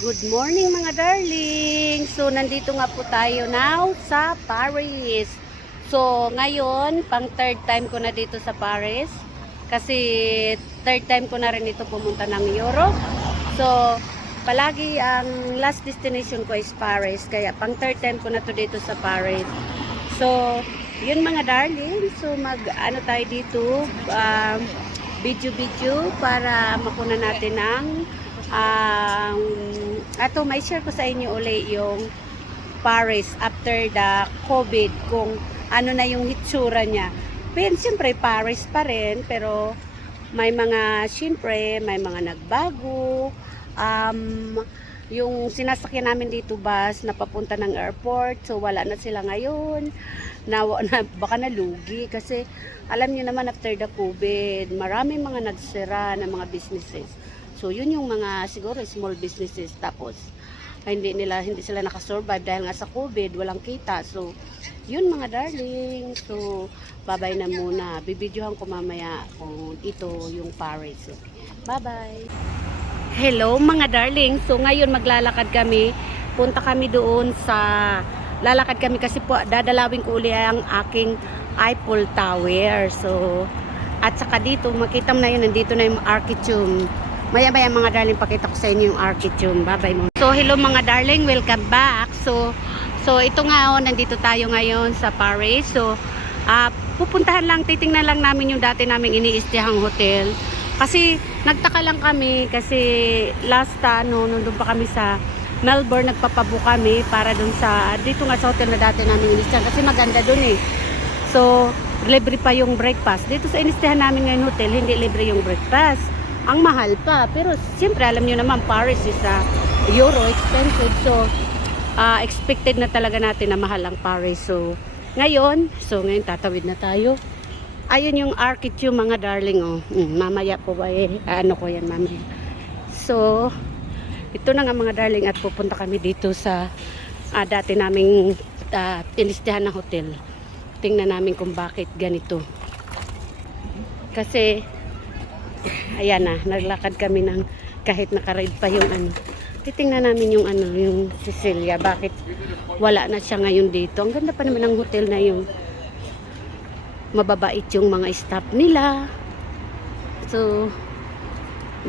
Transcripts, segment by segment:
Good morning mga darling. So nandito nga po tayo now sa Paris. So ngayon, pang third time ko na dito sa Paris. Kasi third time ko na rin ito pumunta ng Europe. So palagi ang last destination ko is Paris. Kaya pang third time ko na to dito sa Paris. So yun mga darling. So ano tayo dito, video para makuna natin ng ato may share ko sa inyo uli yung Paris after the COVID, kung ano na yung hitsura niya. Pero siyempre Paris pa rin, pero may mga nagbago. Yung sinasakyan namin dito bus na papunta ng airport, so wala na sila ngayon na baka nalugi kasi alam niyo naman after the COVID maraming mga nagsira ng mga businesses. So yun yung mga siguro small businesses, tapos hindi sila nakasurvive dahil nga sa COVID, walang kita. So yun mga darling. So bye-bye na muna. Bibidyohan ko mamaya kung ito yung Paris. Bye-bye. Hello mga darling. So ngayon maglalakad kami. Punta kami doon lalakad kami kasi po dadalawin ko uli ang aking Eiffel Tower. So at saka dito makita mo na yun, nandito na yung Architum. Maya-maya mga darling, pakita ko sa inyo yung Architum. Bye-bye mo. So hello mga darling, welcome back. So ito nga nandito tayo ngayon sa Paris. So pupuntahan lang, titingnan lang namin yung dati naming iniistihang hotel. Kasi nagtaka lang kami kasi last nandun pa kami sa Melbourne, nagpapabook kami para dun dito nga sa hotel na dati namin inistihan kasi maganda dun eh. So libre pa yung breakfast. Dito sa inistihan namin ngayon hotel, hindi libre yung breakfast. Ang mahal pa, pero siyempre alam niyo naman Paris is euro expensive, so expected na talaga natin na mahal ang Paris. So ngayon tatawid na tayo. Ayun yung Architum mga darling, mamaya po ano ko yan mamaya. So ito na nga mga darling, at pupunta kami dito sa dati naming tinistihan na hotel. Tingnan namin kung bakit ganito, kasi ayan na, naglakad kami ng kahit nakaride pa yung titingnan namin yung yung Sicilia, bakit wala na siya ngayon dito. Ang ganda pa naman ng hotel na yung mababait yung mga staff nila, so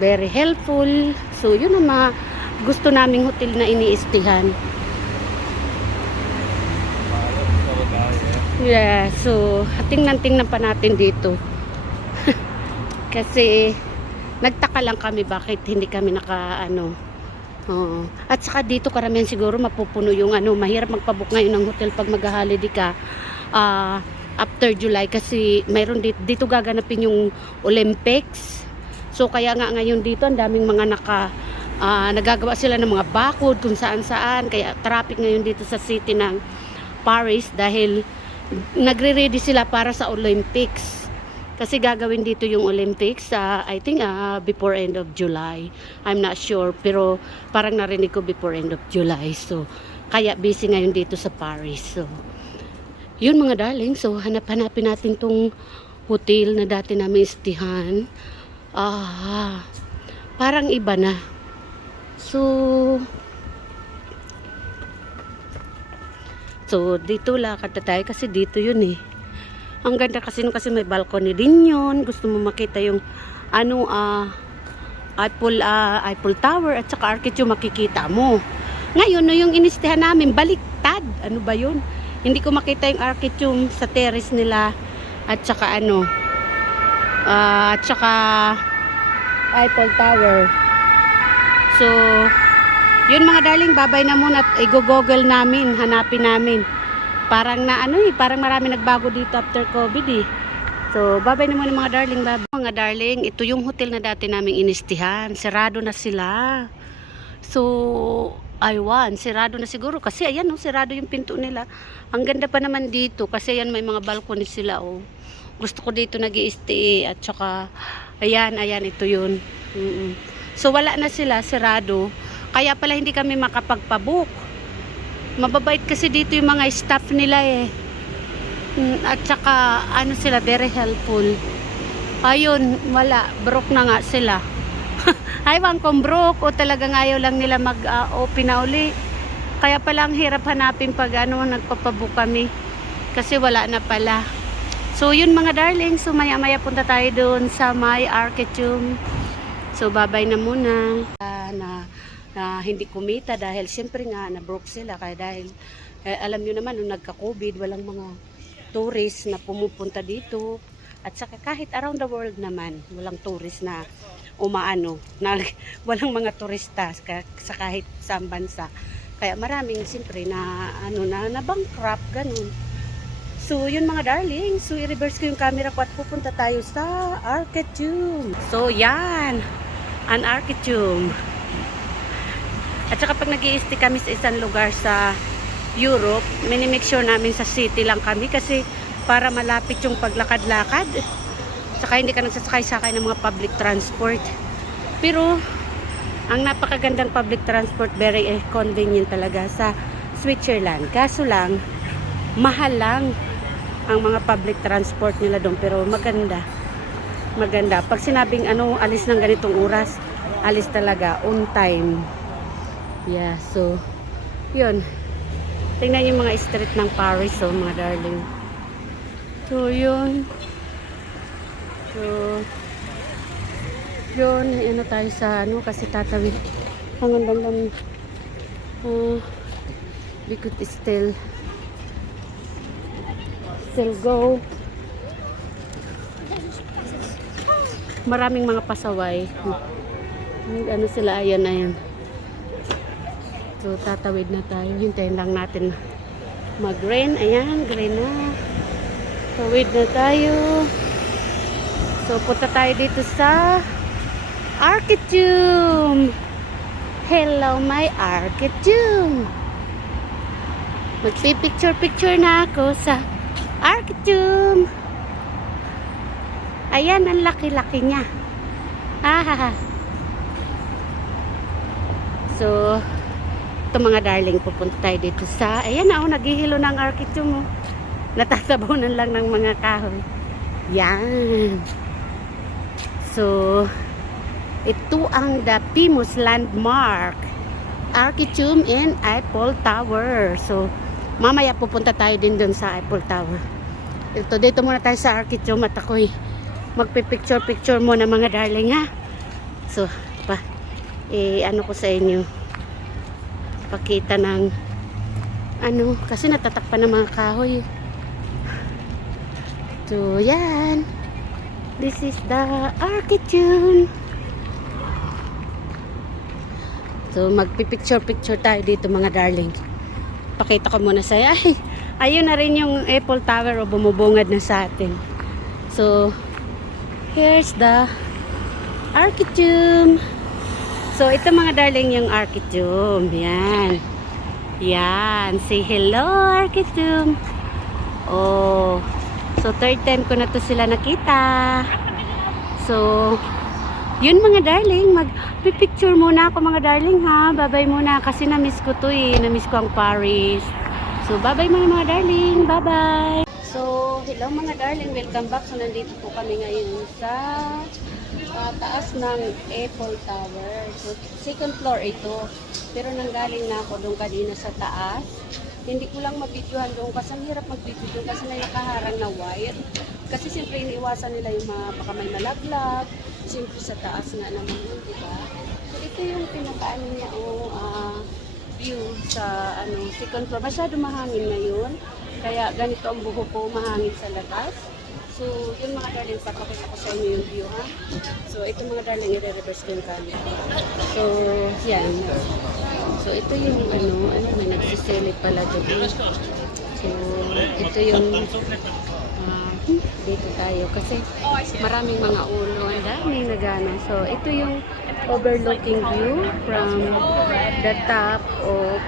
very helpful. So yun ang mga gusto naming hotel na iniistihan. Yeah, so tingnan pa natin dito. Kasi nagtaka lang kami bakit hindi kami at saka dito karamihan siguro mapupuno yung mahirap magpabook ngayon ng hotel pag mag-holiday ka after July, kasi mayroon dito gaganapin yung Olympics. So kaya nga ngayon dito ang daming mga nagagawa sila ng mga bakod kung saan kaya traffic ngayon dito sa city ng Paris dahil nagre-ready sila para sa Olympics. Kasi gagawin dito yung Olympics, I think before end of July. I'm not sure, pero parang narinig ko before end of July. So, kaya busy ngayon dito sa Paris. So, yun mga darling. So, hanapin natin tong hotel na dati namin istihan. Parang iba na. So, dito lakad na tayo kasi dito yun eh. Ang ganda kasi may balcony din yun. Gusto mo makita yung Eiffel Tower at saka Architum, makikita mo. Ngayon yung inistihan namin baliktad. Ano ba yun? Hindi ko makita yung Architum sa terrace nila at saka Eiffel Tower. So yun mga darling, babay na muna at i-google namin, hanapin namin. Parang parang marami nagbago dito after COVID eh. So, babay na muna mga darling. Mga darling, ito yung hotel na dati naming inistihan. Sirado na sila. So, sirado na siguro. Kasi ayan, sirado yung pinto nila. Ang ganda pa naman dito. Kasi ayan, may mga balcony sila. Gusto ko dito nag-i-stay. At saka, ayan, ito yun. So, wala na sila, sirado. Kaya pala hindi kami makapagpabook. Mababait kasi dito yung mga staff nila eh. At saka sila very helpful. Ayun, wala, broke na nga sila. Ay, bang kumbrok o talagang ayaw lang nila mag-open na uli. Kaya pala ang hirap hanapin pag nagpapabook kami. Kasi wala na pala. So yun mga darling, so maya maya punta tayo doon sa may Arketum. So babay na muna. Na hindi kumita dahil siyempre nga na-broke sila. Kaya dahil alam nyo naman nung nagka-COVID, walang mga tourist na pumupunta dito. At saka kahit around the world naman, walang tourist na umaano, walang mga turista sa kahit sa bansa. Kaya maraming siyempre na bankrupt ganun. So yun mga darling, so i-reverse ko yung camera ko at pupunta tayo sa Arketum. So yan, an Arketum. At saka pag nag-i-stay kami sa isang lugar sa Europe, minimake sure namin sa city lang kami kasi para malapit yung paglakad-lakad. Saka hindi ka nagsasakay-sakay ng mga public transport. Pero ang napakagandang public transport, very convenient talaga sa Switzerland. Kaso lang, mahal lang ang mga public transport nila doon. Pero maganda. Maganda. Pag sinabing alis ng ganitong oras, alis talaga on time. Yeah, so yun. Tingnan yung mga street ng Paris, so mga darling. So yun. So yun, tayo sa kasi tatawid. Ang gandang we could still go. Maraming mga pasaway. Sila, ayan. So tatawid na tayo. Hintayin lang natin mag-rain. Ayan, green na. Tawid na tayo. So punta tayo dito sa Arketum. Hello my Arketum. Magpipicture na ako sa Arketum. Ayan, ang laki-laki niya. So ito mga darling, pupunta tayo dito sa ayan naghihilo ng Arketum. Natatabunan lang ng mga kahoy. Yan. So ito ang the famous landmark Arketum and Eiffel Tower. So mamaya pupunta tayo din doon sa Eiffel Tower. Dito muna tayo sa Arketum at ako'y magpipicture muna mga darling ha. So ko sa inyo pakita ng kasi natatakpan ng mga kahoy. So yan, this is the Arketum. So magpipicture tayo dito mga darling. Pakita ko muna sa'yo. Ayun na rin yung Eiffel Tower bumubungad na sa atin. So here's the Arketum. So ito mga darling yung Arketum. Yan. Say hello Arketum. Oh. So third time ko na to sila nakita. So yun mga darling, magpipicture muna ako mga darling ha. Bye-bye muna kasi na-miss ko to na-miss ko ang Paris. So bye-bye mga darling, bye-bye. So hello mga darling, welcome back. So nandito po kami ngayon sa taas ng Eiffel Tower. So second floor ito. Pero nanggaling na ako doon kanina sa taas. Hindi ko lang mabidyohan doon kasi ang hirap mag-video doon kasi may nakaharang na wire. Kasi siyempre iniiwasan nila yung baka may malaglag. Siyempre sa taas nga naman yun, diba? So ito yung pinakaano niya view sa second floor. Masyado mahangin ngayon. Kaya ganito ang buho ko, mahangin sa labas. So yun mga darling, papakita ko sa inyo yung view ha. So ito mga darling, i-reverse ko yung camera. So yan. So ito yung may nagsisili pala doon. So ito yung dito tayo kasi maraming mga ulo, ang daming nagana. So ito yung overlooking view from the top of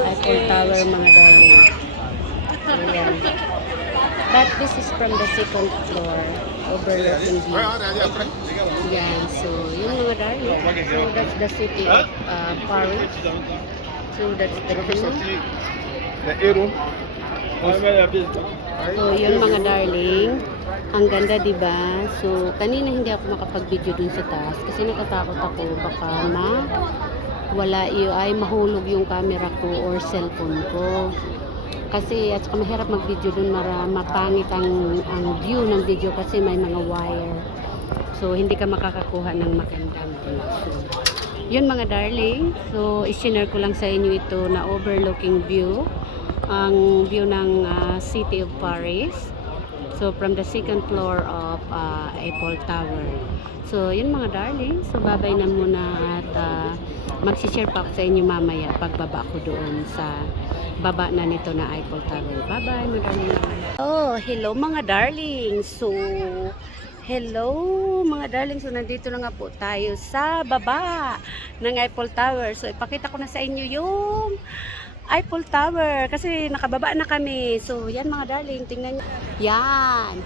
Eiffel Tower mga darling. So yan. But this is from the second floor overlooking view. Yan, so yung mga darling. So that's the city of Paris. So that's the view. So, yun mga darling. Ang ganda, di ba? So, kanina hindi ako makapag-video dun sa taas kasi natatakot ako baka mahulog yung camera ko or cellphone ko. Kasi at saka mahirap mag-video dun, mapangit ang view ng video kasi may mga wire. So, hindi ka makakakuha ng magandang view. So, yun mga darling. So, i-share ko lang sa inyo ito na overlooking view. Ang view ng City of Paris. So, from the second floor of Eiffel Tower. So, yun mga darling. So, babay na muna at mag-share pa ako sa inyo mamaya pagbaba ko doon sa baba na nito na Eiffel Tower. Bye-bye mga darling. Oh, hello mga darling. So, hello mga darling. So, nandito na nga po tayo sa baba ng Eiffel Tower. So, ipakita ko na sa inyo yung Eiffel Tower kasi nakababa na kami. So, yan mga darling, tingnan nyo. Yan.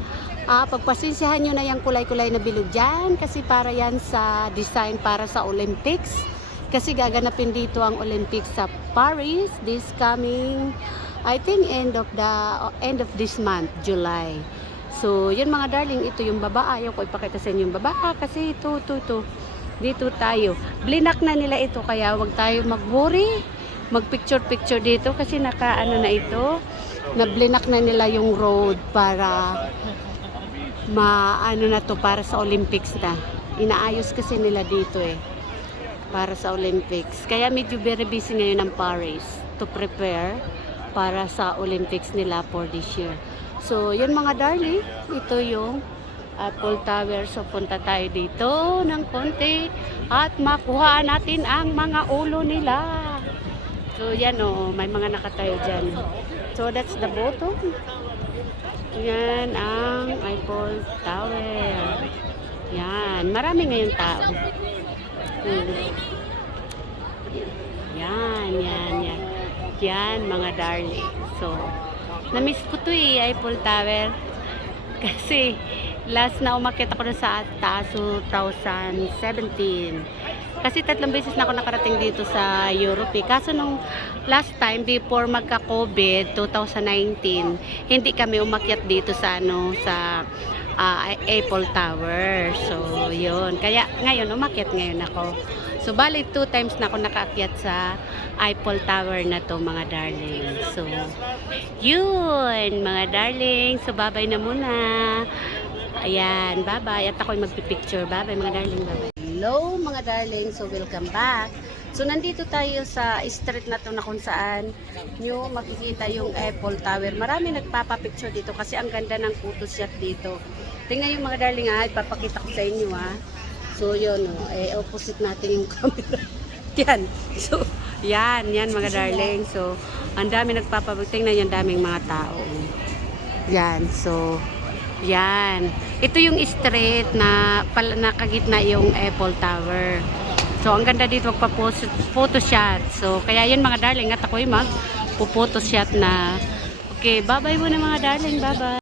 Pagpasensyahan nyo na yung kulay-kulay na bilog dyan kasi para yan sa design para sa Olympics. Kasi gaganapin dito ang Olympics sa Paris this coming, I think end of this month, July. So, yun mga darling, ito yung baba. Ayaw ko ipakita sa inyo yung baba kasi ito. Dito tayo. Blinak na nila ito kaya wag tayo mag-worry. Mag-picture dito kasi nakaano na ito. Nablinak na nila yung road para maano na to para sa Olympics na. Inaayos kasi nila dito para sa Olympics. Kaya medyo very busy ngayon ng Paris to prepare para sa Olympics nila for this year. So, yun mga darling, ito yung Eiffel Tower. So, punta tayo dito ng konti at makuha natin ang mga ulo nila. So, yan may mga nakatayo dyan. So, that's the bottom. Yan ang Eiffel Tower. Yan. Marami ngayon tao. Yan. Yan, mga darling. So, na-miss ko to Eiffel Tower. Kasi, last na umakyat ako na sa taas, 2017. Kasi 3 beses na ako nakarating dito sa Europe. Kaso nung last time, before magka-COVID, 2019, hindi kami umakyat dito sa Eiffel Tower. So, yun. Kaya ngayon, umakyat ngayon ako. So, bali 2 times na ako nakaakyat sa Eiffel Tower na to mga darling. So, yun mga darling. So, bye-bye na muna. Ayan, bye-bye. At ako'y magpipicture. Bye-bye mga darling. Bye-bye. Hello mga darling, so welcome back. So nandito tayo sa street na to na kung saan nyo makikita yung Eiffel Tower. Marami nagpapapicture dito kasi ang ganda ng photo shot dito. Tingnan yung mga darling ipapakita ko sa inyo So yun opposite natin yung camera. Yan. So yan mga darling. So ang dami nagpapapicture. Tingnan yung daming mga tao. Yan. So yan. Ito yung street na nakagitna yung Eiffel Tower. So, ang ganda dito magpa-photo shot. So, kaya yun mga darling at ako'y mag-photo shot na. Okay, bye-bye muna mga darling. Bye-bye.